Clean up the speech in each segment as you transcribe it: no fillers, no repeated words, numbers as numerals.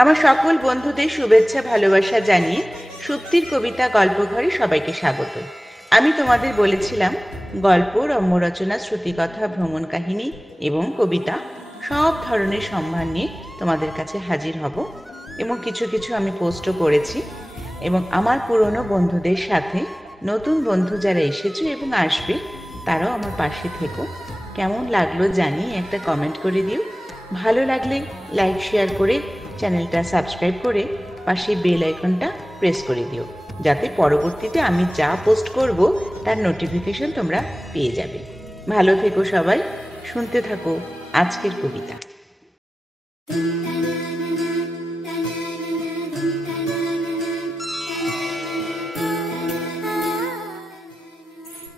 আমার সকল বন্ধুদের শুভেচ্ছা ভালোবাসা জানিয়ে সুপ্তির কবিতা গল্পঘরে সবাইকে স্বাগত। আমি তোমাদের বলেছিলাম গল্প, রম্যরচনা, শ্রুতিকথা, ভ্রমণ কাহিনী এবং কবিতা সব ধরনের সম্ভার নিয়ে তোমাদের কাছে হাজির হব এবং কিছু কিছু আমি পোস্টও করেছি। এবং আমার পুরনো বন্ধুদের সাথে নতুন বন্ধু যারা এসেছো এবং আসবে তারাও আমার পাশে থেকো। কেমন লাগলো জানিয়ে একটা কমেন্ট করে দিও। ভালো লাগলে লাইক শেয়ার করে চ্যানেলটা সাবস্ক্রাইব করে পাশে বেল আইকনটা প্রেস করে দিও, যাতে পরবর্তীতে আমি যা পোস্ট করব তার নোটিফিকেশন তোমরা পেয়ে যাবে। ভালো থেকো সবাই, শুনতে থাকো আজকের কবিতা।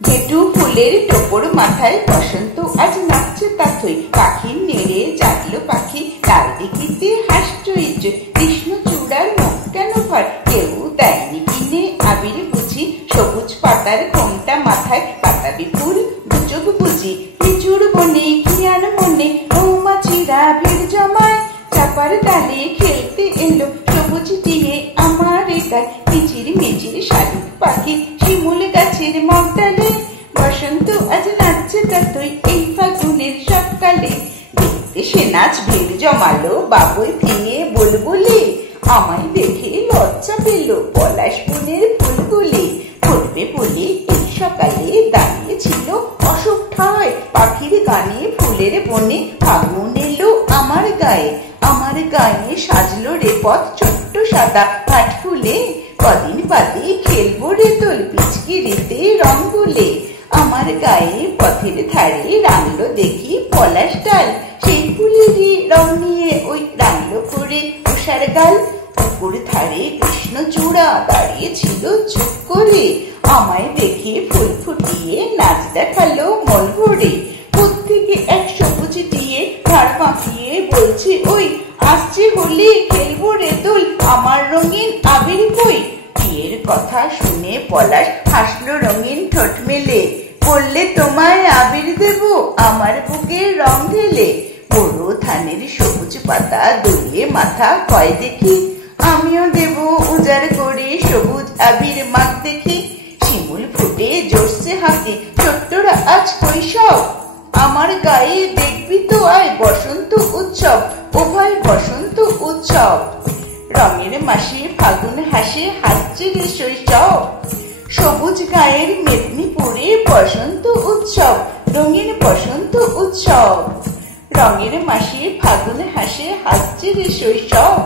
ঘেটু ফুলের টোপর মাথায় বসন্ত আজ নাচছে তাথই, পাখি নেড়ে জাগলো পাখি লাল দিঘিতে হাসচইচ, কৃষ্ণ চূড়ার মুখ কেন ভর, কেউ দেয়নি কিনে আবির বুঝি, সবুজ পাতার ঘোমটা মাথায় পাতাবি ফুল দুচোখ বুঝি, লিচুর বনে খিয়ান মনে মৌমাছিরা ভিড় জমায়, চাপার ডালে খেলতে এলো সবুজ দিয়ে আমার গায়ে, মিচির মিচির শালিক পাখি শিমুল গাছের মগডালে, বসন্ত আজ নাচছে তাতই এই ফাগুনের সকালে, দেখতে সে নাচ ভিড় জমালো বাবুই ফিরে বুলবুলি, আমায় দেখে লজ্জা পেল পলাশ বনের ফুলগুলি, ফুটবে বলে এই সকালে দাঁড়িয়েছিল অশোক ঠায়, পাখির গানে ফুলের বনে ফাগুন এলো আমার গায়ে, আমার গায়ে সাজলো রে পথ ছোট্ট সাদা কাঠ ফুলে, কদিন বাদে খেলবো রে তোল পিচকিরিতে রং গুলে, আমার গায়ে পথের ধারে রাঙলো দেখি পলাশ ডাল, সেই ফুলেরই রং নিয়ে ওই রাঙলো করে উষার গাল, পুকুর ধারে কৃষ্ণ চূড়া দাঁড়িয়েছিল চুপ করে, আমায় দেখে ফুল ফুটিয়ে নাচ দেখালো মন ভরে, কোত্থেকে এক সবুজ দিয়ে ঘাড় পাকিয়ে বলছে ওই, আসছে হোলি খেলবো রে দোল আমার রঙিন আবির কই, বিয়ের কথা শুনে পলাশ হাসলো রঙিন ঠোঁট মেলে, বললে তোমায় আবির দেব আমার বুকের রং ঢেলে, বড় ধানের সবুজ পাতা দলিয়ে মাথা কয় দেখি, আমিও দেব উজাড় করে সবুজ আবির মাখ দেখি, শিমুল ফুটে জোরসে হাঁকে ছোট্টরা আজ কৈশব, আমার গায়ে দেখবি তো আয় বসন্ত উৎসব, ও ভাই বসন্ত উৎসব, রঙের মাসে ফাগুন হাসে হাসছে রে শৈশব, সবুজ গায়ের মেদিনীপুরে বসন্ত উৎসব, রঙিন বসন্ত উৎসব, রঙের মাসে ফাগুন হাসে হাসছে রে শৈশব,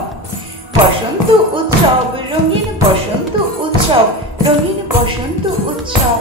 বসন্ত উৎসব রঙিন বসন্ত উৎসব, রঙিন বসন্ত উৎসব।